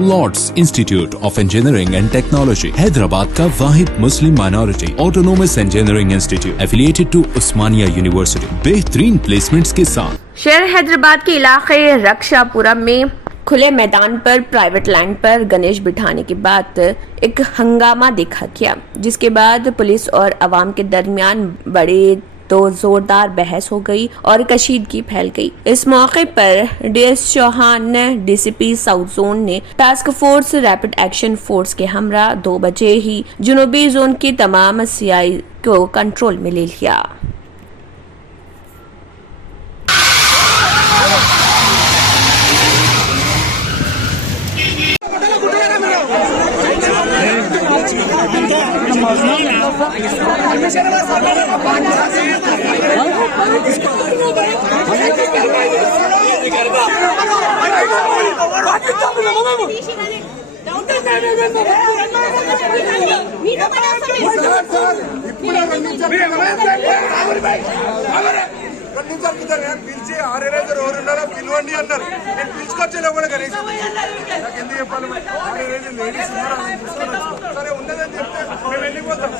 Lord's Institute of Engineering and Technology Hyderabad का वाहिद Muslim minority autonomous engineering institute affiliated to Osmania University बेहतरीन placements के साथ शहर हैदराबाद के इलाके रक्षापुरम में खुले मैदान पर प्राइवेट लैंड पर गणेश बिठाने के बाद एक हंगामा देखा गया, जिसके बाद पुलिस और अवाम के दरमियान बड़े तो जोरदार बहस हो गई और कशीदगी फैल गई। इस मौके पर डीएस चौहान ने डीसीपी साउथ जोन ने task force rapid action force के हमरा 2 बजे ही जुनूबी जोन की तमाम सीआई को कंट्रोल में ले लिया। పిలిచి ఆరేరైదు ఎవరున్నారో పిలవండి అన్నారు. నేను పిలుచుకొచ్చేలా కూడా కనీసం నాకు ఎందుకు చెప్పాలి? ఆరేరైదు లేడీస్ ఉన్నారు, సరే ఉన్నదని చెప్తే మేము వెళ్ళిపోతాం.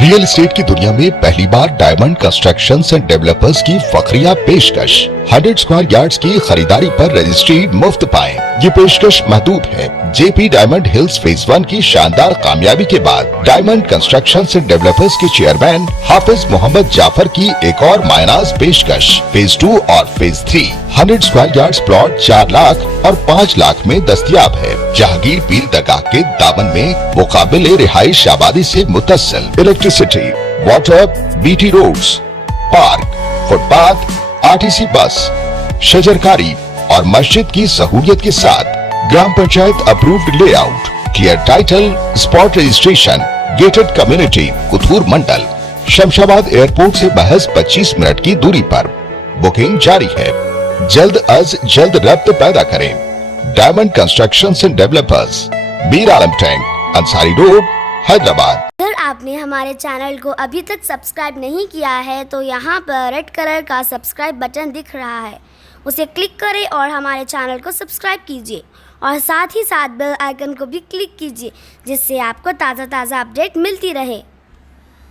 रियल एस्टेट की दुनिया में पहली बार डायमंड कंस्ट्रक्शंस एंड डेवलपर्स की फखरिया पेशकश 100 स्क्वायर यार्ड्स की खरीदारी पर रजिस्ट्री मुफ्त पाएं। ये पेशकश महदूद है। जेपी डायमंड हिल्स फेज 1 की शानदार कामयाबी के बाद डायमंड कंस्ट्रक्शंस एंड डेवलपर्स के चेयरमैन हाफिज मोहम्मद जाफर की एक और मायनाज पेशकश फेज 2 और फेज 3 100 स्क्वायर यार्ड्स प्लॉट 4 लाख और 5 लाख में दस्तयाब है। जहांगीर पीर दरगाह के दामन में मुकाबिले रिहाइश आबादी से मुतस्सिल electricity, water, BT roads, park, footpath, RTC bus, शजरकारी और मस्जिद की सहूलियत के साथ ग्राम panchayat approved layout, clear title, spot registration, gated community, Kothur mandal, Shamshabad airport से महज 25 मिनट की दूरी पर। बुकिंग जारी है। जल्द अज जल्द रब्त पैदा करें। Diamond constructions and developers, Mir Alam टैंक, अंसारी रोड, हैदराबाद। अगर आपने हमारे चैनल को अभी तक सब्सक्राइब नहीं किया है तो यहाँ पर रेड कलर का सब्सक्राइब बटन दिख रहा है, उसे क्लिक करें और हमारे चैनल को सब्सक्राइब कीजिए और साथ ही साथ बेल आइकन को भी क्लिक कीजिए, जिससे आपको ताज़ा अपडेट मिलती रहे।